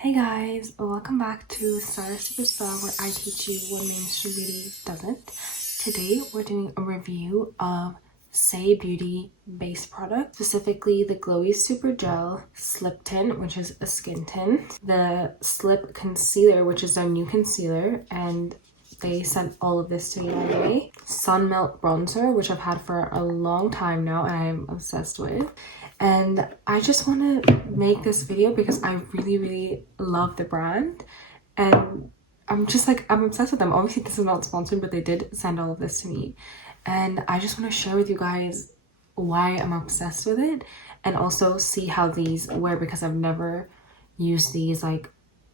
Hey guys, welcome back to SAIE Superstar, where I teach you what mainstream beauty doesn't. Today we're doing a review of SAIE Beauty base product, specifically the Glowy Super Gel Slip Tint, which is a skin tint, the Slip Concealer, which is their new concealer, and they sent all of this to me, by the way. Sun Melt Bronzer, which I've had for a long time now and I'm obsessed with. And I just want to make this video because I really love the brand, and I'm obsessed with them. Obviously this is not sponsored, but they did send all of this to me, and I just want to share with you guys why I'm obsessed with it, and also see how these wear, because I've never used these like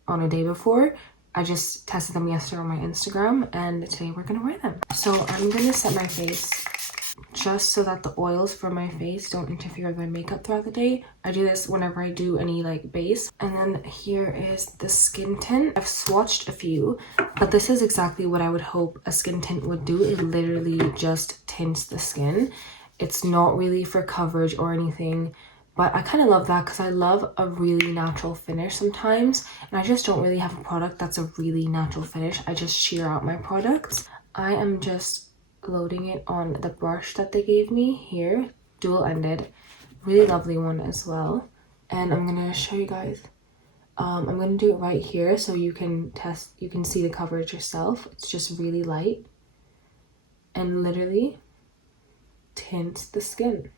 on a day before. I just tested them yesterday on my Instagram, and today we're gonna wear them. So I'm gonna set my face just so that the oils from my face don't interfere with my makeup throughout the day. I do this whenever I do any like base. And then here is the skin tint. I've swatched a few, but this is exactly what I would hope a skin tint would do. It literally just tints the skin. It's not really for coverage or anything, but I kind of love that because I love a really natural finish sometimes, and I just don't really have a product that's a really natural finish. I just sheer out my products. I am just loading it on the brush that they gave me here, dual-ended, really lovely one as well. And I'm gonna show you guys. I'm gonna do it right here so you can see the coverage yourself. It's just really light and literally tints the skin.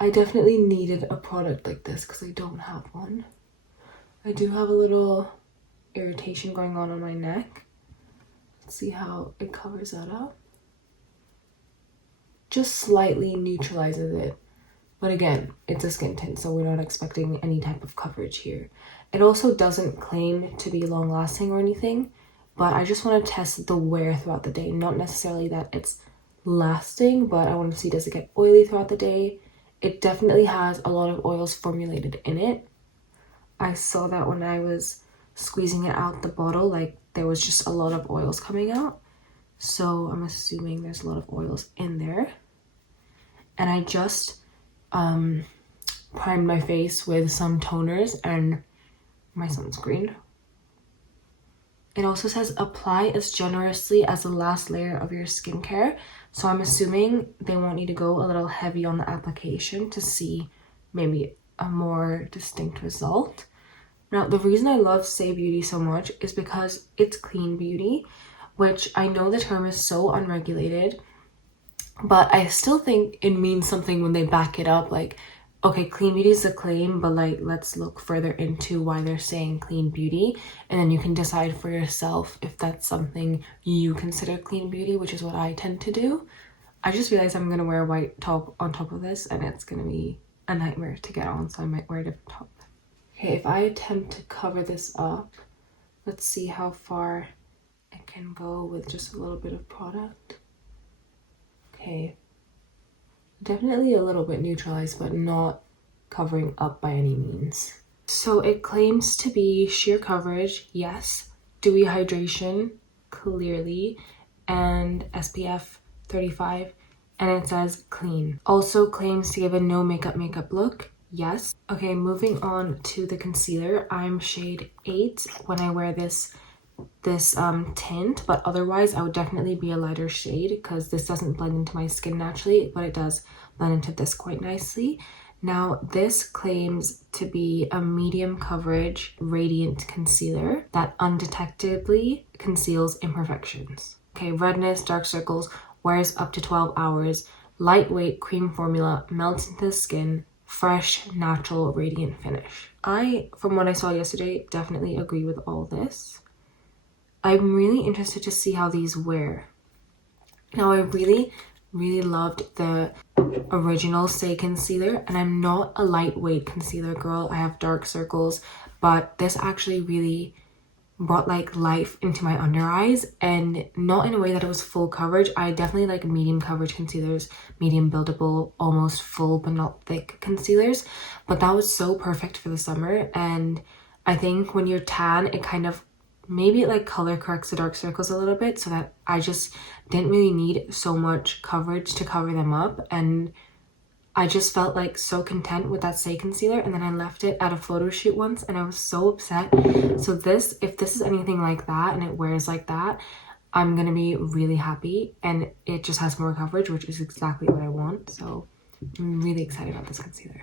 I definitely needed a product like this because I don't have one. I do have a little irritation going on my neck. Let's see how it covers that up. Just slightly neutralizes it, but again, it's a skin tint, so we're not expecting any type of coverage here. It also doesn't claim to be long lasting or anything, but I just want to test the wear throughout the day. Not necessarily that it's lasting, but I want to see, does it get oily throughout the day? It definitely has a lot of oils formulated in it. I saw that when I was squeezing it out the bottle, like there was just a lot of oils coming out. So I'm assuming there's a lot of oils in there. And I just primed my face with some toners and my sunscreen. It also says apply as generously as the last layer of your skincare. So I'm assuming they want you to go a little heavy on the application to see maybe a more distinct result. Now, the reason I love SAIE Beauty so much is because it's clean beauty, which I know the term is so unregulated, but I still think it means something when they back it up. Like, okay, clean beauty is a claim, but like, let's look further into why they're saying clean beauty, and then you can decide for yourself if that's something you consider clean beauty, which is what I tend to do. I just realized I'm gonna wear a white top on top of this, and it's gonna be a nightmare to get on, so I might wear a different top. Okay, if I attempt to cover this up, let's see how far I can go with just a little bit of product. Okay, definitely a little bit neutralized, but not covering up by any means. So it claims to be sheer coverage, yes, dewy hydration, clearly, and SPF 35, and it says clean. Also claims to give a no makeup look, yes. Okay, moving on to the concealer. I'm shade 8 when I wear this tint, but otherwise I would definitely be a lighter shade because this doesn't blend into my skin naturally, but it does blend into this quite nicely. Now, this claims to be a medium coverage radiant concealer that undetectably conceals imperfections. Okay, redness, dark circles, wears up to 12 hours, lightweight cream formula, melts into the skin, fresh, natural, radiant finish. From what I saw yesterday, definitely agree with all this. I'm really interested to see how these wear. Now, I really loved the original SAIE concealer, and I'm not a lightweight concealer girl. I have dark circles, but this actually really brought like life into my under eyes, and not in a way that it was full coverage. I definitely like medium coverage concealers, medium buildable, almost full but not thick concealers, but that was so perfect for the summer. And I think when you're tan, it kind of maybe it like color corrects the dark circles a little bit, so that I just didn't really need so much coverage to cover them up. And I just felt like so content with that SAIE concealer, and then I left it at a photo shoot once and I was so upset. So this, if this is anything like that and it wears like that, I'm gonna be really happy, and it just has more coverage, which is exactly what I want. So I'm really excited about this concealer.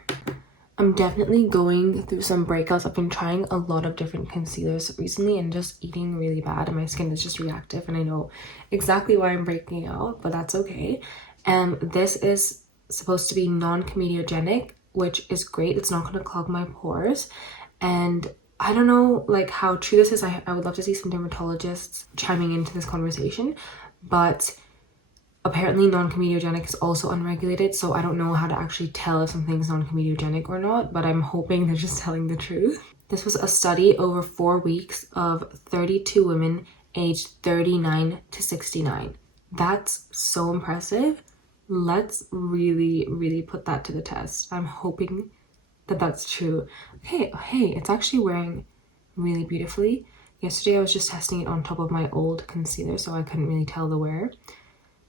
I'm definitely going through some breakouts. I've been trying a lot of different concealers recently and just eating really bad, and my skin is just reactive, and I know exactly why I'm breaking out, but that's okay. This is supposed to be non-comedogenic, which is great. It's not going to clog my pores, and I don't know like how true this is. I would love to see some dermatologists chiming into this conversation, but apparently non-comedogenic is also unregulated, so I don't know how to actually tell if something's non-comedogenic or not, but I'm hoping they're just telling the truth. This was a study over 4 weeks of 32 women aged 39 to 69. That's so impressive. Let's really put that to the test. I'm hoping that that's true. Hey, it's actually wearing really beautifully. Yesterday I was just testing it on top of my old concealer, so I couldn't really tell the wear.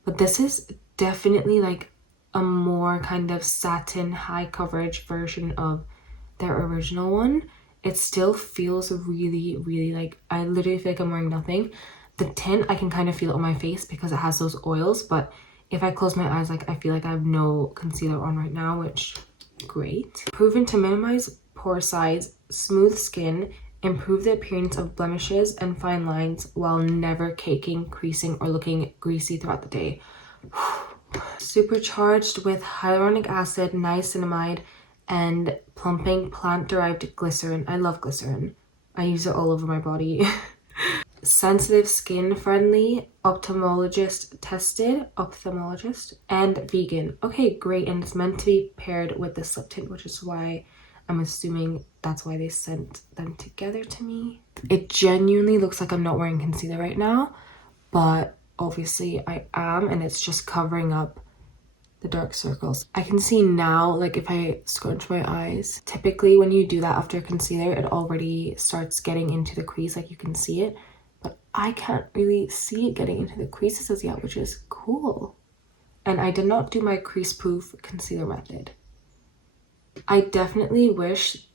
But this is definitely like a more kind of satin high coverage version of their original one. It still feels really like, I literally feel like I'm wearing nothing. The tint, I can kind of feel it on my face because it has those oils, but if I close my eyes, like I feel like I have no concealer on right now, which great. Proven to minimize pore size, smooth skin, improve the appearance of blemishes and fine lines while never caking, creasing, or looking greasy throughout the day. Supercharged with hyaluronic acid, niacinamide, and plumping plant-derived glycerin. I love glycerin. I use it all over my body. Sensitive skin friendly, ophthalmologist tested, and vegan. Okay, great. And it's meant to be paired with the slip tint, which is why I'm assuming that's why they sent them together to me. It genuinely looks like I'm not wearing concealer right now, but obviously I am, and it's just covering up the dark circles. I can see now, like if I scrunch my eyes, typically when you do that after concealer, it already starts getting into the crease, like you can see it, but I can't really see it getting into the creases as yet, which is cool. And I did not do my crease proof concealer method. I definitely wish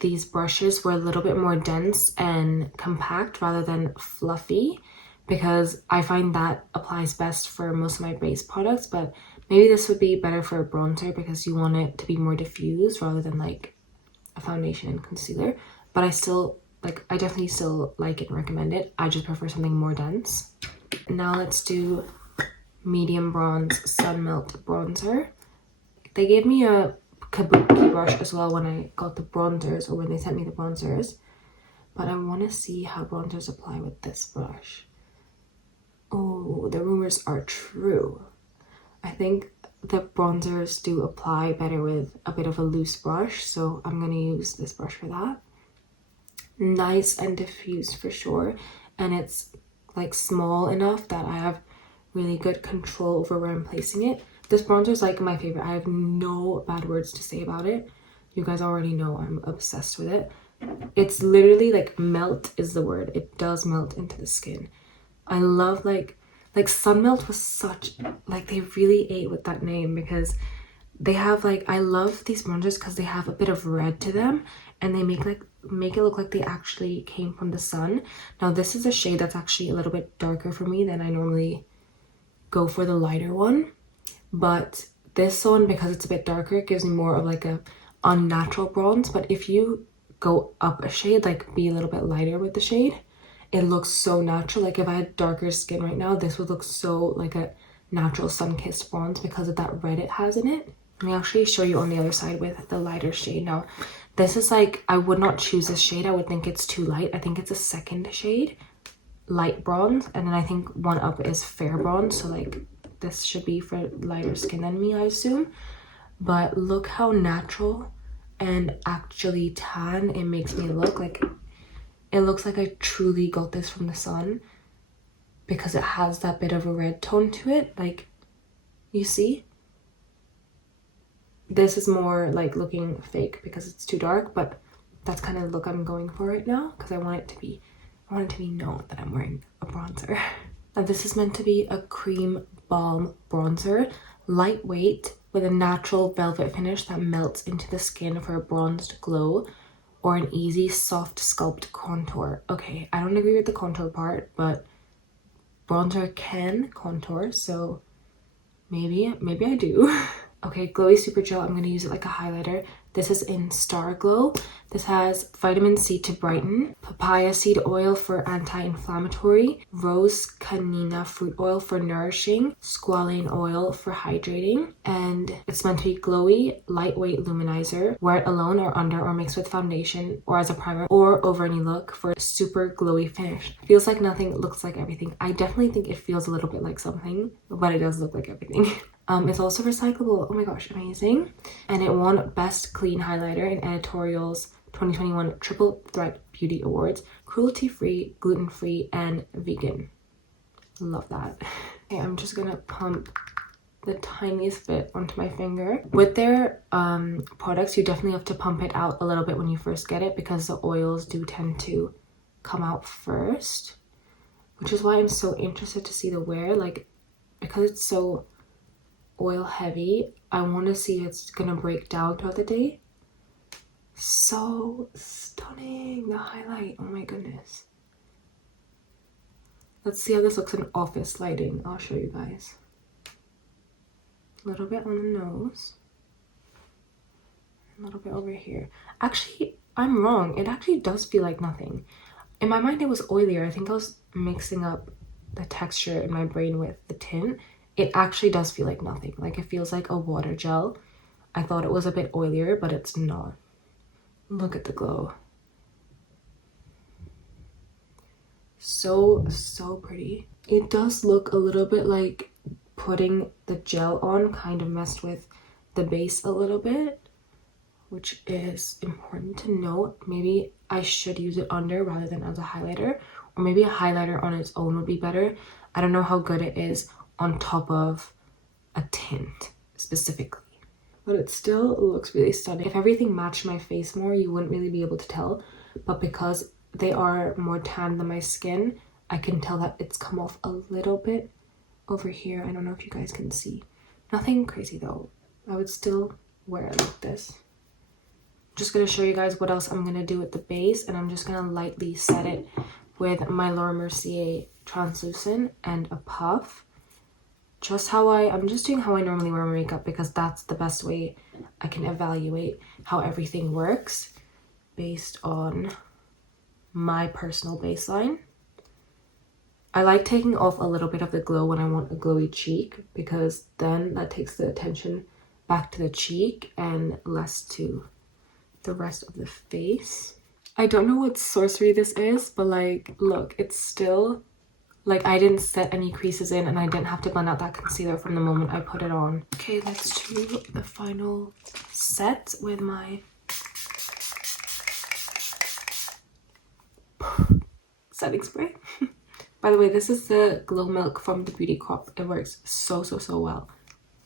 these brushes were a little bit more dense and compact rather than fluffy, because I find that applies best for most of my base products, but maybe this would be better for a bronzer because you want it to be more diffused rather than like a foundation and concealer. But I definitely still like it and recommend it. I just prefer something more dense. Now let's do medium bronze sun melt bronzer. They gave me a kabuki brush as well when I got the bronzers, or when they sent me the bronzers, but I want to see how bronzers apply with this brush. Oh, the rumors are true. I think the bronzers do apply better with a bit of a loose brush, so I'm gonna use this brush for that. Nice and diffused for sure, and it's like small enough that I have really good control over where I'm placing it. This bronzer is like my favorite. I have no bad words to say about it. You guys already know I'm obsessed with it. It's literally like melt is the word. It does melt into the skin. I love like Sun Melt was such, like they really ate with that name, because they have like, I love these bronzers because they have a bit of red to them, and they make it look like they actually came from the sun. Now this is a shade that's actually a little bit darker for me than I normally go for the lighter one, but this one, because it's a bit darker, it gives me more of like a unnatural bronze. But if you go up a shade, like be a little bit lighter with the shade, it looks so natural. Like if I had darker skin right now, this would look so like a natural sun-kissed bronze because of that red it has in it. Let me actually show you on the other side with the lighter shade. Now this is like, I would not choose this shade. I would think it's too light. I think it's a second shade, light bronze, and then I think one up is fair bronze, so like this should be for lighter skin than me, I assume. But look how natural and actually tan it makes me look. Like it looks like I truly got this from the sun because it has that bit of a red tone to it. Like, you see? This is more like looking fake because it's too dark, but that's kind of the look I'm going for right now because I want it to be known that I'm wearing a bronzer. Now this is meant to be a cream balm bronzer, lightweight with a natural velvet finish that melts into the skin for a bronzed glow, or an easy soft sculpt contour. Okay, I don't agree with the contour part, but bronzer can contour, so maybe I do. Okay, Glowy Super Gel, I'm going to use it like a highlighter. This is in Star Glow. This has vitamin C to brighten, papaya seed oil for anti-inflammatory, rose canina fruit oil for nourishing, squalane oil for hydrating, and it's meant to be glowy, lightweight luminizer. Wear it alone or under or mixed with foundation or as a primer or over any look for a super glowy finish. Feels like nothing, looks like everything. I definitely think it feels a little bit like something, but it does look like everything. It's also recyclable. Oh my gosh, amazing. And it won Best Clean Highlighter in Editorial's 2021 Triple Threat Beauty Awards. Cruelty-free, gluten-free, and vegan. Love that. Okay, I'm just gonna pump the tiniest bit onto my finger. With their products, you definitely have to pump it out a little bit when you first get it because the oils do tend to come out first. Which is why I'm so interested to see the wear. Like, because it's so oil heavy, I want to see if it's gonna break down throughout the day. So stunning, the highlight, oh my goodness. Let's see how this looks in office lighting. I'll show you guys. A little bit on the nose, a little bit over here. Actually, I'm wrong, it actually does feel like nothing. In my mind it was oilier. I think I was mixing up the texture in my brain with the tint. It actually does feel like nothing. Like, it feels like a water gel. I thought it was a bit oilier, but it's not. Look at the glow. So pretty. It does look a little bit like putting the gel on kind of messed with the base a little bit, which is important to note. Maybe I should use it under rather than as a highlighter, or maybe a highlighter on its own would be better. I don't know how good it is on top of a tint specifically, but it still looks really stunning. If everything matched my face more, you wouldn't really be able to tell, but because they are more tan than my skin, I can tell that it's come off a little bit over here. I don't know if you guys can see. Nothing crazy though. I would still wear it like this. Just gonna show you guys what else I'm gonna do with the base, and I'm just gonna lightly set it with my Laura Mercier translucent and a puff. Just how I'm just doing how I normally wear makeup because that's the best way I can evaluate how everything works based on my personal baseline. I like taking off a little bit of the glow when I want a glowy cheek, because then that takes the attention back to the cheek and less to the rest of the face. I don't know what sorcery this is, but like, look, it's still like I didn't set any creases in, and I didn't have to blend out that concealer from the moment I put it on. Okay, let's do the final set with my setting spray. By the way, this is the Glow Milk from the Beauty Co. It works so well.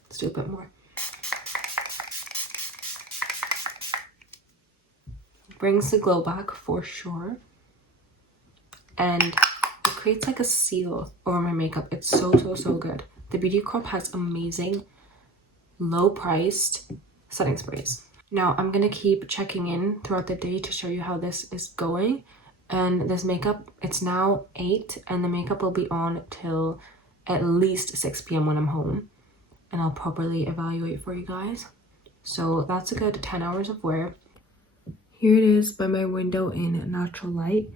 Let's do a bit more. Brings the glow back for sure, and it creates like a seal over my makeup. It's so good. The Beauty Co. has amazing low priced setting sprays. Now I'm gonna keep checking in throughout the day to show you how this is going. And this makeup, it's now 8 and the makeup will be on till at least 6 p.m. when I'm home, and I'll properly evaluate for you guys. So that's a good 10 hours of wear. Here it is by my window in natural light.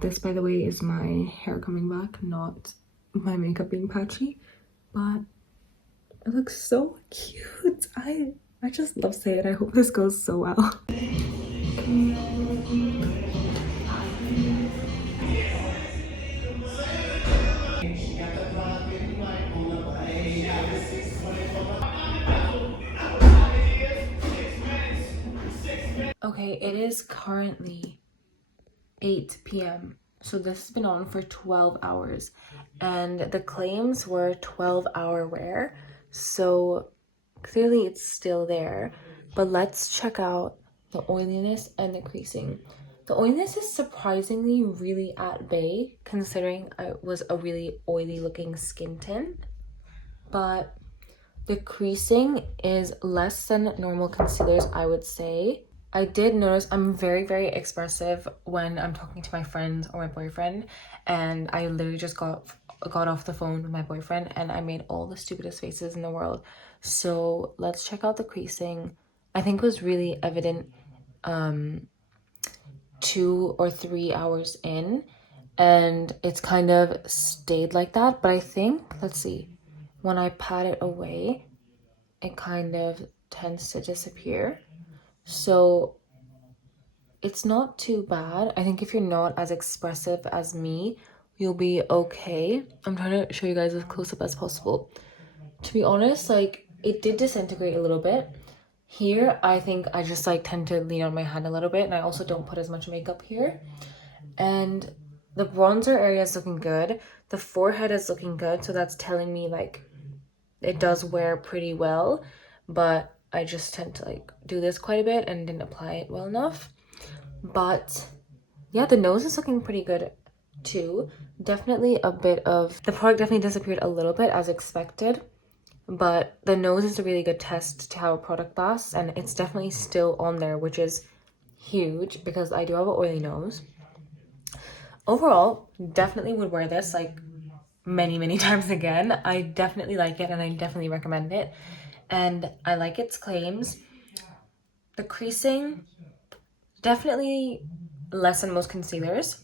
This, by the way, is my hair coming back, not my makeup being patchy, but it looks so cute. I just love SAIE it. I hope this goes so well. Okay, it is currently 8 p.m. So this has been on for 12 hours and the claims were 12-hour wear. So clearly it's still there, but let's check out the oiliness and the creasing. The oiliness is surprisingly really at bay considering it was a really oily looking skin tint, but The creasing is less than normal concealers, I would say. I did notice I'm very, very expressive when I'm talking to my friends or my boyfriend, and I literally just got off the phone with my boyfriend and I made all the stupidest faces in the world. So let's check out the creasing. I think it was really evident 2 or 3 hours in, and it's kind of stayed like that. But I think, let's see, when I pat it away, it kind of tends to disappear. So it's not too bad. I think if you're not as expressive as me, you'll be okay. I'm trying to show you guys as close up as possible. To be honest, like, it did disintegrate a little bit. Here, I think I just like tend to lean on my hand a little bit, and I also don't put as much makeup here. And the bronzer area is looking good. The forehead is looking good, so that's telling me like it does wear pretty well, but I just tend to like do this quite a bit and didn't apply it well enough. But yeah, the nose is looking pretty good too. Definitely a bit of the product definitely disappeared a little bit as expected, but the nose is a really good test to how a product lasts, and it's definitely still on there, which is huge because I do have an oily nose. Overall, definitely would wear this like many times again. I definitely like it and I definitely recommend it, and I like its claims. The creasing, definitely less than most concealers,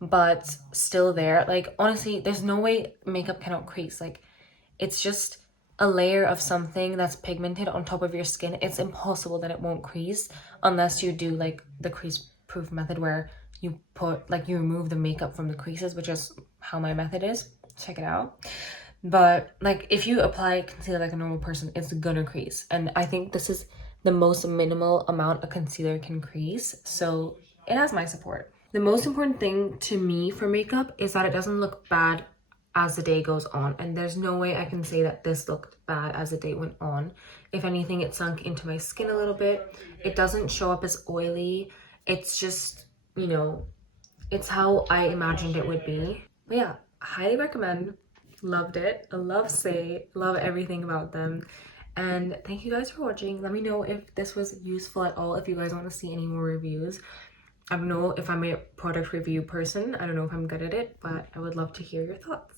but still there. Like, honestly, there's no way makeup cannot crease. Like, it's just a layer of something that's pigmented on top of your skin. It's impossible that it won't crease unless you do like the crease proof method where you put like you remove the makeup from the creases, which is how my method is. Check it out. But like if you apply concealer like a normal person, it's gonna crease, and I think this is the most minimal amount a concealer can crease, so it has my support. The most important thing to me for makeup is that it doesn't look bad as the day goes on, and there's no way I can say that this looked bad as the day went on. If anything, it sunk into my skin a little bit. It doesn't show up as oily. It's just, you know, it's how I imagined it would be. But yeah, highly recommend. Loved it. I love SAIE. Love everything about them. And thank you guys for watching. Let me know if this was useful at all, if you guys want to see any more reviews. I don't know if I'm a product review person. I don't know if I'm good at it, but I would love to hear your thoughts.